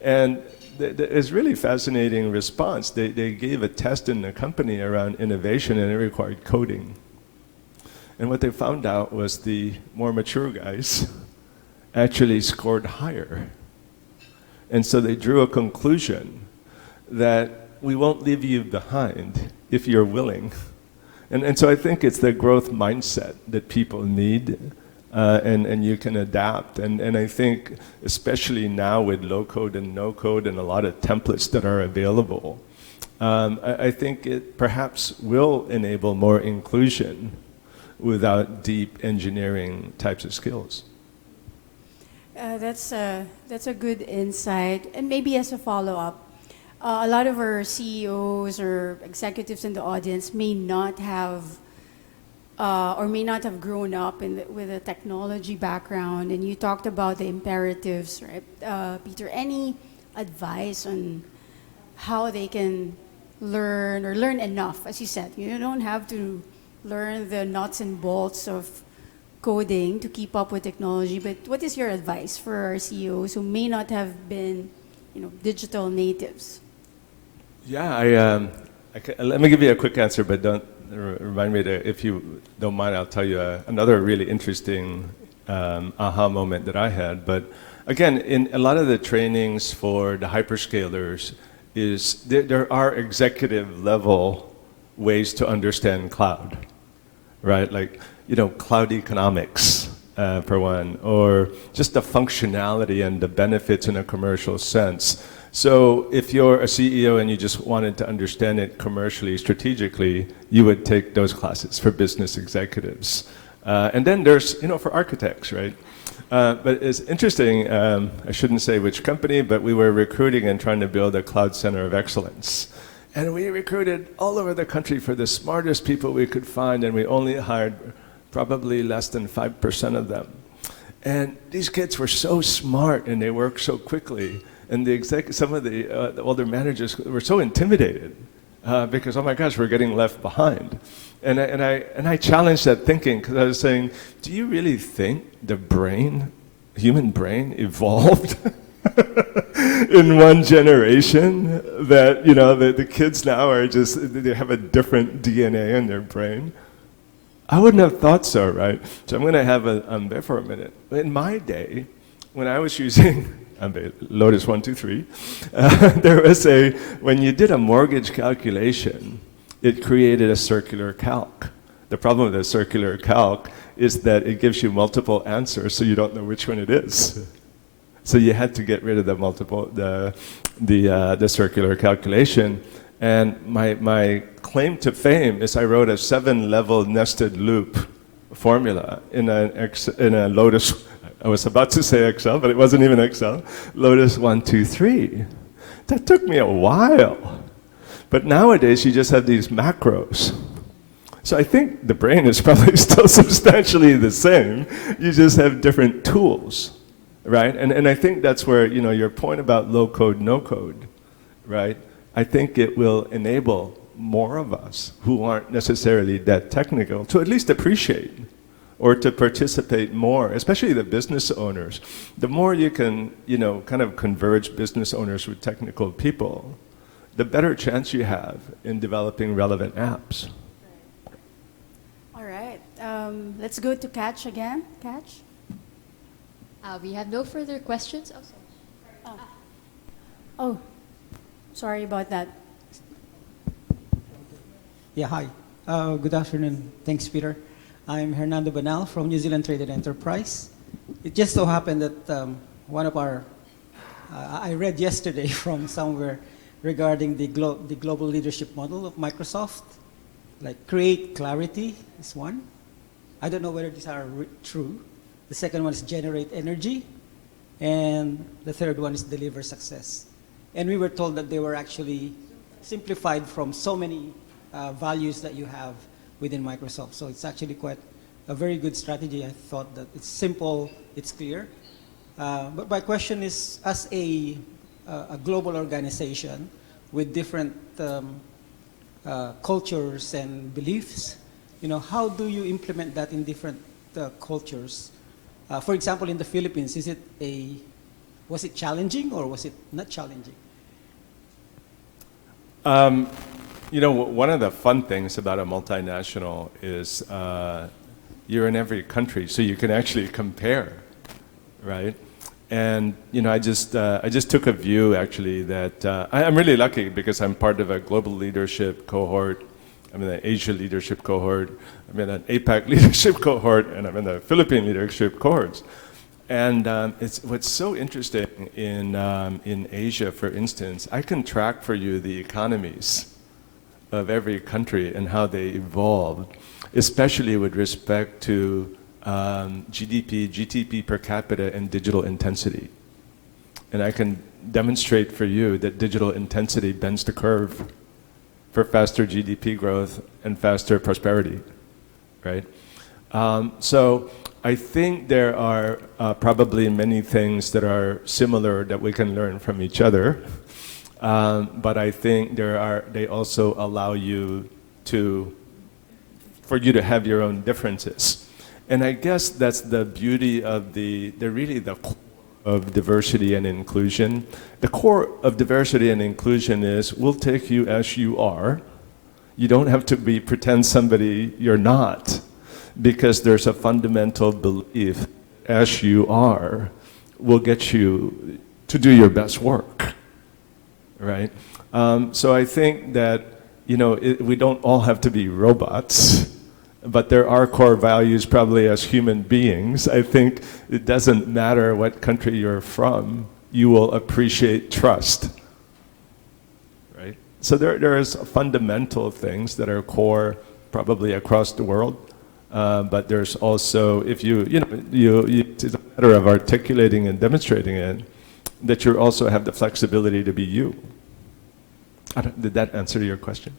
And it's really fascinating response. They gave a test in the company around innovation, and it required coding. And what they found out was the more mature guys actually scored higher. And so they drew a conclusion that we won't leave you behind if you're willing. And so I think it's the growth mindset that people need, and you can adapt. And I think especially now with low code and no code and a lot of templates that are available, I think it perhaps will enable more inclusion without deep engineering types of skills. That's a good insight. And maybe as a follow-up, a lot of our CEOs or executives in the audience may not have grown up with a technology background. And you talked about the imperatives, right? Peter, any advice on how they can learn enough? As you said, you don't have to learn the nuts and bolts of coding to keep up with technology, but what is your advice for our CEOs who may not have been, digital natives? Yeah, let me give you a quick answer, but don't remind me if you don't mind, I'll tell you another really interesting aha moment that I had. But again, in a lot of the trainings for the hyperscalers, there are executive level ways to understand cloud, right? Like, cloud economics, for one, or just the functionality and the benefits in a commercial sense. So if you're a CEO and you just wanted to understand it commercially, strategically, you would take those classes for business executives. And then there's, for architects, right? But it's interesting, I shouldn't say which company, but we were recruiting and trying to build a cloud center of excellence. And we recruited all over the country for the smartest people we could find, and we only hired probably less than 5% of them. And these kids were so smart and they worked so quickly. And some of the older managers were so intimidated because, oh my gosh, we're getting left behind. And I challenged that thinking because I was saying, do you really think the brain human brain evolved in one generation, that, you know, the kids now are just, they have a different DNA in their brain. I wouldn't have thought so, right? So I'm going to have a Ambe for a minute. In my day, when I was using Ambe, Lotus 123, there was when you did a mortgage calculation, it created a circular calc. The problem with a circular calc is that it gives you multiple answers, so you don't know which one it is. So you had to get rid of the circular calculation. And my claim to fame is I wrote a 7-level nested loop formula in a Lotus. I was about to say Excel, but it wasn't even Excel. Lotus 123. That took me a while. But nowadays you just have these macros. So I think the brain is probably still substantially the same. You just have different tools, right? And I think that's where, you know, your point about low code, no code, right? I think it will enable more of us who aren't necessarily that technical to at least appreciate or to participate more, especially the business owners. The more you can, you know, kind of converge business owners with technical people, the better chance you have in developing relevant apps. All right. Let's go to Catch again. Catch? We have no further questions. Oh, sorry. Oh, sorry about that. Yeah, hi. Good afternoon. Thanks, Peter. I'm Hernando Banal from New Zealand Trade and Enterprise. It just so happened that one of our, I read yesterday from somewhere regarding the global leadership model of Microsoft, like create clarity is one. I don't know whether these are true. The second one is generate energy. And the third one is deliver success. And we were told that they were actually simplified from so many values that you have within Microsoft. So it's actually quite a very good strategy. I thought that it's simple, it's clear. But my question is, as a global organization with different cultures and beliefs, you know, how do you implement that in different cultures? For example, in the Philippines, was it challenging or was it not challenging? You know, one of the fun things about a multinational is you're in every country, so you can actually compare, right? And you know, I just took a view actually that I'm really lucky because I'm part of a global leadership cohort. I'm in the Asia leadership cohort. I'm in an APAC leadership cohort, and I'm in the Philippine leadership cohorts. And it's what's so interesting in Asia, for instance. I can track for you the economies of every country and how they evolved, especially with respect to GDP per capita, and digital intensity. And I can demonstrate for you that digital intensity bends the curve for faster GDP growth and faster prosperity, right? So I think there are probably many things that are similar that we can learn from each other. But I think they also allow you for you to have your own differences. And I guess that's the beauty of the core of diversity and inclusion. The core of diversity and inclusion is we'll take you as you are. You don't have to pretend somebody you're not, because there's a fundamental belief as you are will get you to do your best work, right? So I think that, you know, we don't all have to be robots, but there are core values probably as human beings. I think it doesn't matter what country you're from, you will appreciate trust, right? So there's fundamental things that are core probably across the world. But there's also, if it's a matter of articulating and demonstrating it, that you also have the flexibility to be you. Did that answer your question?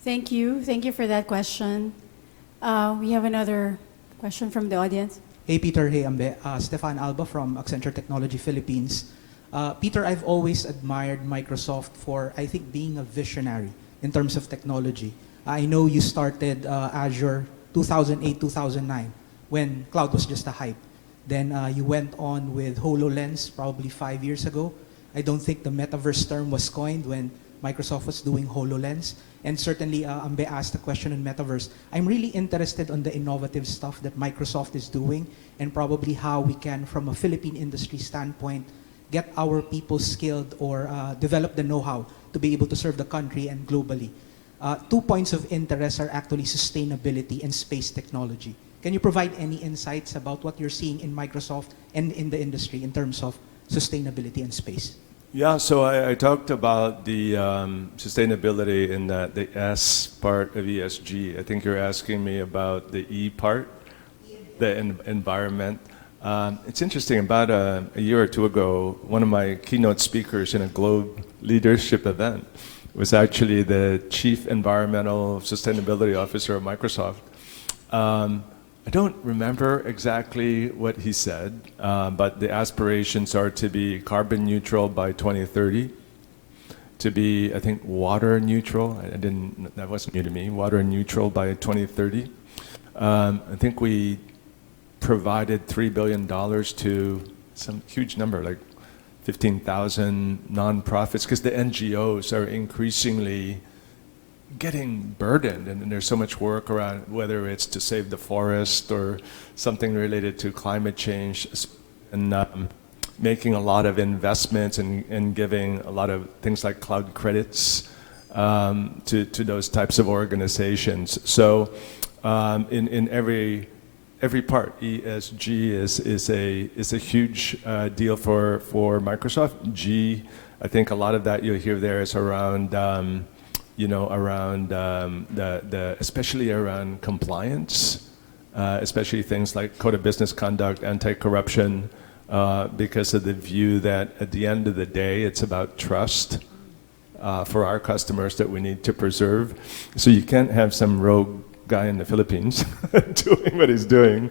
Thank you. Thank you for that question. We have another question from the audience. Hey, Peter. Hey, Ambe. Stefan Alba from Accenture Technology Philippines. Peter, I've always admired Microsoft for, I think, being a visionary in terms of technology. I know you started Azure 2008, 2009. when cloud was just a hype. Then you went on with HoloLens probably 5 years ago. I don't think the Metaverse term was coined when Microsoft was doing HoloLens. And certainly, Ambe asked a question on Metaverse. I'm really interested on the innovative stuff that Microsoft is doing and probably how we can, from a Philippine industry standpoint, get our people skilled or develop the know-how to be able to serve the country and globally. 2 points of interest are actually sustainability and space technology. Can you provide any insights about what you're seeing in Microsoft and in the industry in terms of sustainability and space? Yeah, so I talked about the sustainability in the S part of ESG. I think you're asking me about the E part, the environment. It's interesting, about a year or two ago, one of my keynote speakers in a Globe leadership event was actually the Chief Environmental Sustainability Officer of Microsoft. I don't remember exactly what he said, but the aspirations are to be carbon neutral by 2030, to be, I think, water neutral. That wasn't new to me, water neutral by 2030. I think we provided $3 billion to some huge number, like 15,000 nonprofits, because the NGOs are increasingly getting burdened, and there's so much work around, whether it's to save the forest or something related to climate change, and making a lot of investments and giving a lot of things like cloud credits to those types of organizations. So in every part, ESG is a huge deal for Microsoft. G, I think a lot of that you'll hear there is around especially around compliance, especially things like code of business conduct, anti-corruption, because of the view that at the end of the day, it's about trust for our customers that we need to preserve. So you can't have some rogue guy in the Philippines doing what he's doing,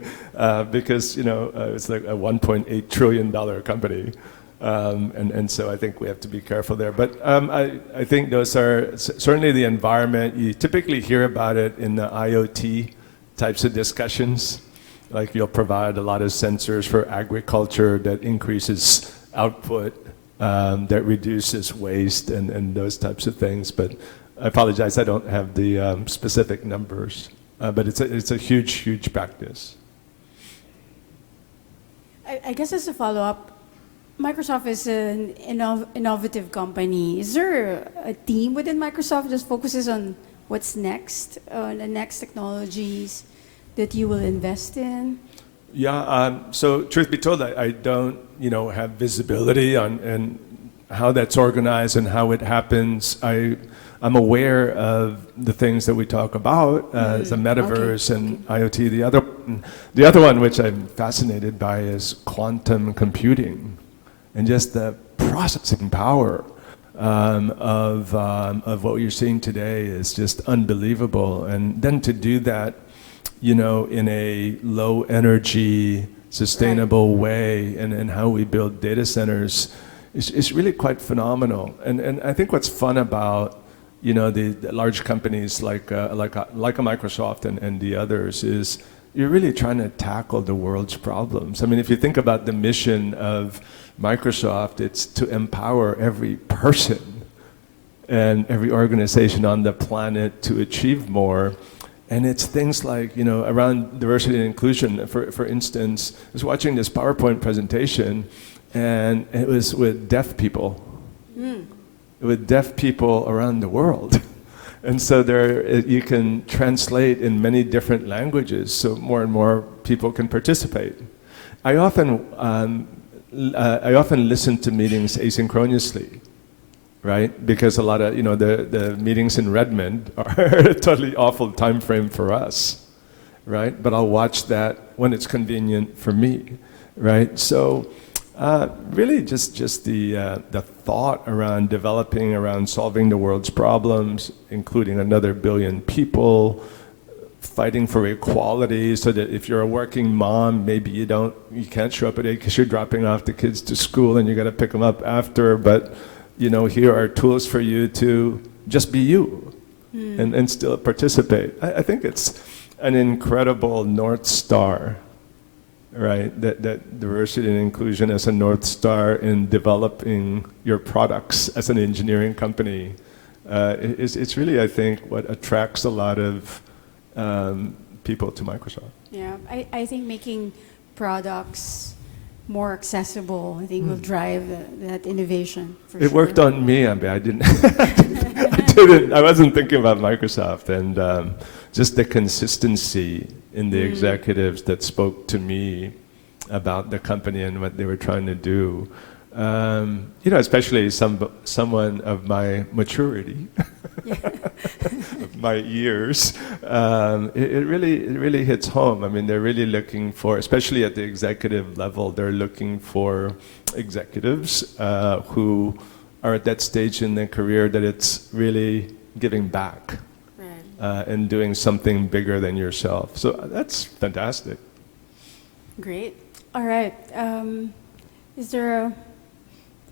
because it's like a $1.8 trillion company. And so I think we have to be careful there. But I think those are certainly the environment. You typically hear about it in the IoT types of discussions. Like you'll provide a lot of sensors for agriculture that increases output, that reduces waste and those types of things. But I apologize, I don't have the specific numbers. But it's a huge practice. I guess as a follow-up, Microsoft is an innovative company. Is there a team within Microsoft that focuses on what's next, the next technologies that you will invest in? Yeah, so truth be told, I don't have visibility on how that's organized and how it happens. I'm aware of the things that we talk about, the Metaverse and IoT. The other one which I'm fascinated by is quantum computing. And just the processing power of what you're seeing today is just unbelievable. And then to do that, in a low energy, sustainable way, and how we build data centers is really quite phenomenal. And I think what's fun about the large companies like a Microsoft and the others is you're really trying to tackle the world's problems. I mean, if you think about the mission of Microsoft, it's to empower every person and every organization on the planet to achieve more. And it's things like, around diversity and inclusion. For instance, I was watching this PowerPoint presentation, and it was with deaf people. With deaf people around the world. And so you can translate in many different languages, so more and more people can participate. I often listen to meetings asynchronously, right? Because a lot of the meetings in Redmond are a totally awful time frame for us, right? But I'll watch that when it's convenient for me, right? So really just the thought around developing, around solving the world's problems, including another billion people, fighting for equality, so that if you're a working mom, maybe you can't show up at 8 because you're dropping off the kids to school and you got to pick them up after, but here are tools for you to just be you and still participate. I think it's an incredible North Star right? That diversity and inclusion as a North Star in developing your products as an engineering company. It's really, I think, what attracts a lot of people to Microsoft. Yeah, I think making products more accessible, I think, will drive that innovation. It worked on me. I mean, I didn't. I wasn't thinking about Microsoft, and just the consistency in the executives that spoke to me about the company and what they were trying to do. You know, especially someone of my maturity, of my years, it really hits home. I mean, they're really looking for, especially at the executive level, they're looking for executives who are at that stage in their career that it's really giving back and doing something bigger than yourself. So that's fantastic. Great. All right. Is there a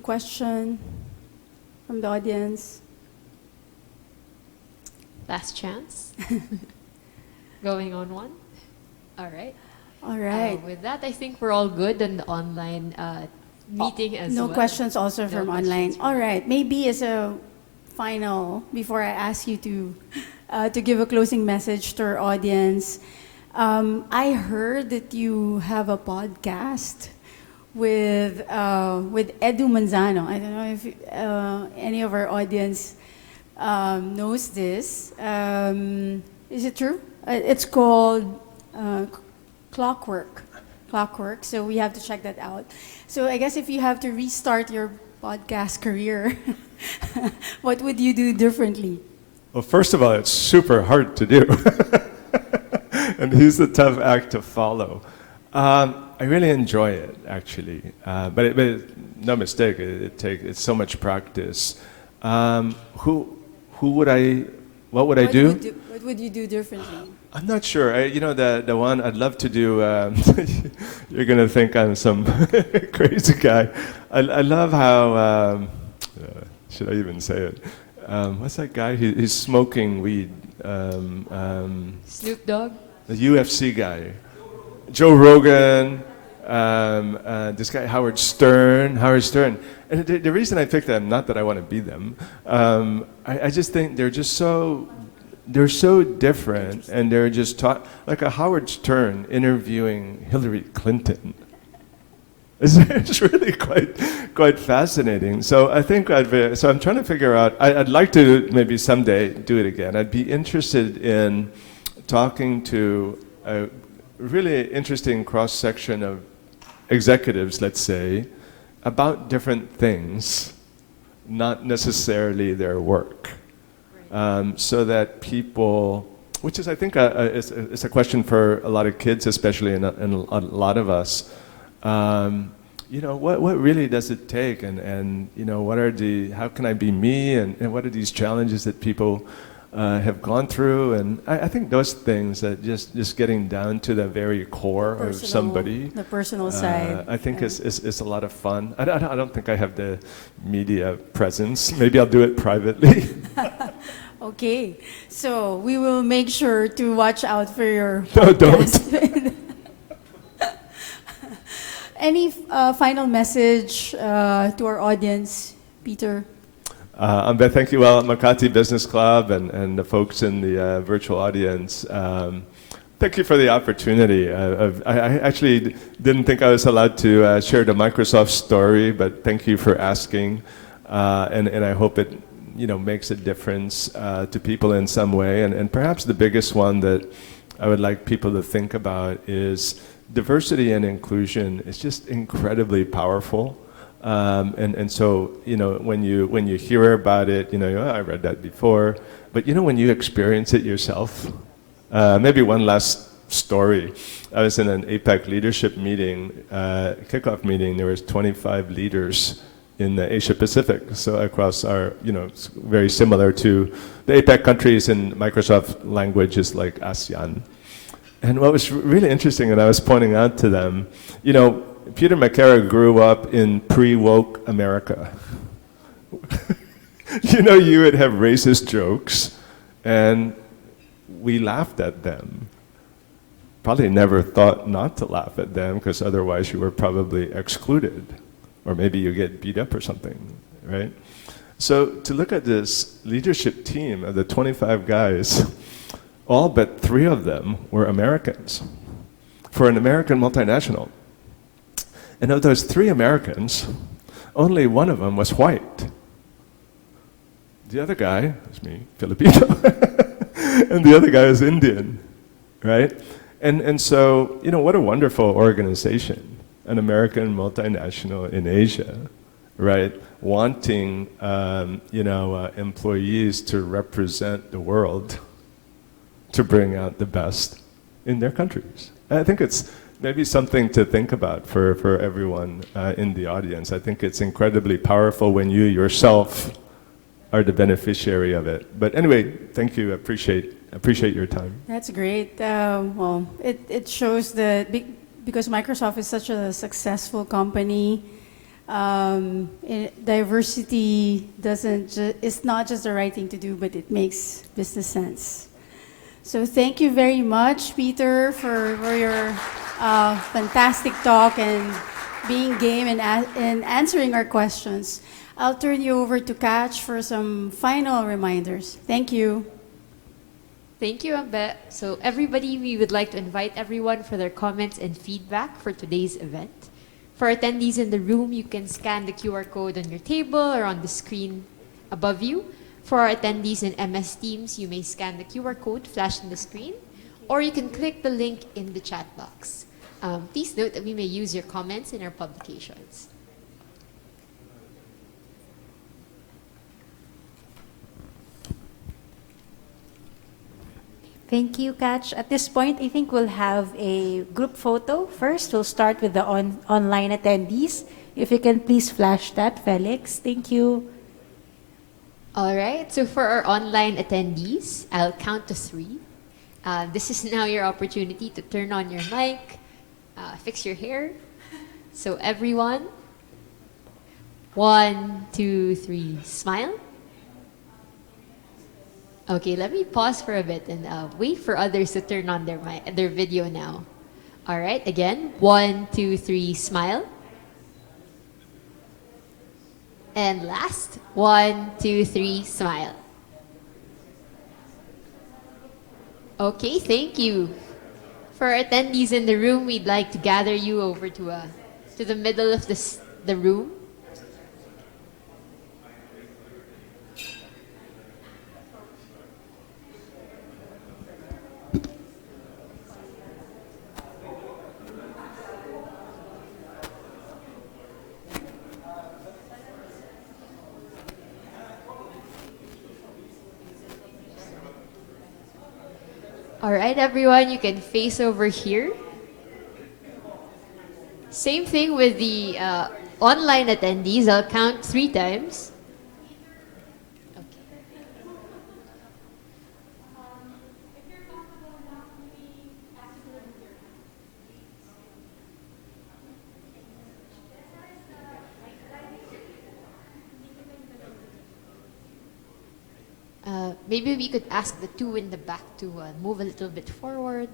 question from the audience? Last chance. Going on one. All right. All right. With that, I think we're all good on the online meeting as well. No questions also from online. All right. Maybe as a final, before I ask you to give a closing message to our audience, I heard that you have a podcast with Edu Manzano. I don't know if any of our audience knows this. Is it true? It's called Clockwork. So we have to check that out. So I guess if you have to restart your podcast career, what would you do differently? Well, first of all, it's super hard to do. And he's a tough act to follow. I really enjoy it, actually. But no mistake, it's so much practice. What would I do? What would you do differently? I'm not sure. You know, the one I'd love to do, you're going to think I'm some crazy guy. I love how, should I even say it? What's that guy? He's smoking weed. Snoop Dogg? The UFC guy. Joe Rogan, this guy Howard Stern. And the reason I picked them, not that I want to be them, I just think they're so different, and they're just like a Howard Stern interviewing Hillary Clinton. It's really quite fascinating. So I think so I'm trying to figure out. I'd like to maybe someday do it again. I'd be interested in talking to a really interesting cross section of executives, let's say, about different things, not necessarily their work, so that people, which is I think it's a question for a lot of kids, especially, and a lot of us. You know, what really does it take, and you know, how can I be me, and what are these challenges that people have gone through, and I think those things that just getting down to the very core of somebody, the personal side, I think is a lot of fun. I don't think I have the media presence. Maybe I'll do it privately. Okay, so we will make sure to watch out for your No, podcast. don't. Any final message to our audience, Peter? Thank you, Makati Business Club and the folks in the virtual audience. Thank you for the opportunity. I actually didn't think I was allowed to share the Microsoft story, but thank you for asking. And I hope it makes a difference to people in some way. And perhaps the biggest one that I would like people to think about is diversity and inclusion is just incredibly powerful. And so, when you hear about it, I read that before, but when you experience it yourself, maybe one last story. I was in an APAC leadership meeting, kickoff meeting. There was 25 leaders in the Asia Pacific, so across our, it's very similar to the APAC countries, in Microsoft language is like ASEAN. And what was really interesting, and I was pointing out to them, Peter Maquera grew up in pre-woke America. You would have racist jokes, and we laughed at them. probably never thought not to laugh at them because otherwise you were probably excluded, or maybe you get beat up or something, right? So to look at this leadership team of the 25 guys, all but 3 of them were Americans for an American multinational. And of those 3 Americans, only one of them was white. The other guy is me, Filipino, and the other guy is Indian, right? And so, you know, what a wonderful organization, an American multinational in Asia, right? Wanting, employees to represent the world, to bring out the best in their countries. I think it's maybe something to think about for everyone in the audience. I think it's incredibly powerful when you yourself are the beneficiary of it. But anyway, thank you. I appreciate your time. That's great. Well, it shows that because Microsoft is such a successful company, diversity it's not just the right thing to do, but it makes business sense. So thank you very much, Peter, for your fantastic talk and being game and answering our questions. I'll turn you over to Catch for some final reminders. Thank you. Thank you, Ambe. So everybody, we would like to invite everyone for their comments and feedback for today's event. For attendees in the room, you can scan the QR code on your table or on the screen above you. For our attendees in MS Teams, you may scan the QR code flashed on the screen, or you can click the link in the chat box. Please note that we may use your comments in our publications. Thank you, Catch. At this point, I think we'll have a group photo. First, we'll start with the online attendees. If you can please flash that, Felix. Thank you. All right, so for our online attendees, I'll count to 3. This is now your opportunity to turn on your mic, fix your hair. So everyone, 1, 2, 3, smile. Okay, let me pause for a bit and wait for others to turn on their video now. All right, again, 1, 2, 3, smile. And last, 1, 2, 3, smile. Okay, thank you. For our attendees in the room, we'd like to gather you over to the middle of the room. All right, everyone, you can face over here. Same thing with the online attendees. I'll count 3 times. Maybe we could ask the 2 in the back to move a little bit forward.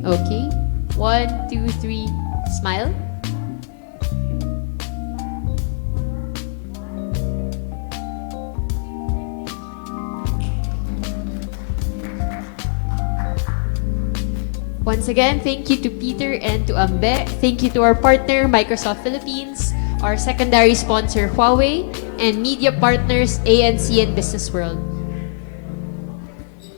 Okay, 1, 2, 3, smile. Once again, thank you to Peter and to Ambe. Thank you to our partner, Microsoft Philippines, our secondary sponsor, Huawei, and media partners, ANC and BusinessWorld.